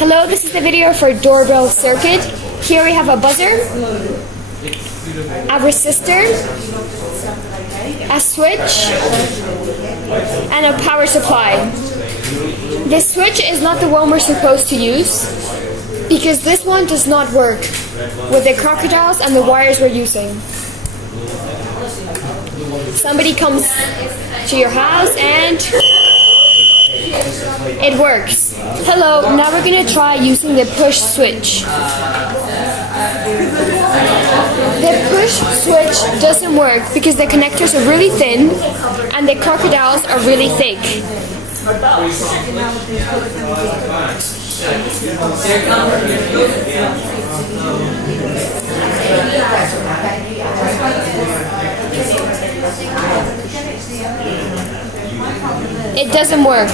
Hello, this is the video for doorbell circuit. Here we have a buzzer, a resistor, a switch, and a power supply. This switch is not the one we're supposed to use because this one does not work with the crocodiles and the wires we're using. Somebody comes to your house and it works. Hello, now we're going to try using the push switch. The push switch doesn't work because the connectors are really thin and the crocodiles are really thick. It doesn't work.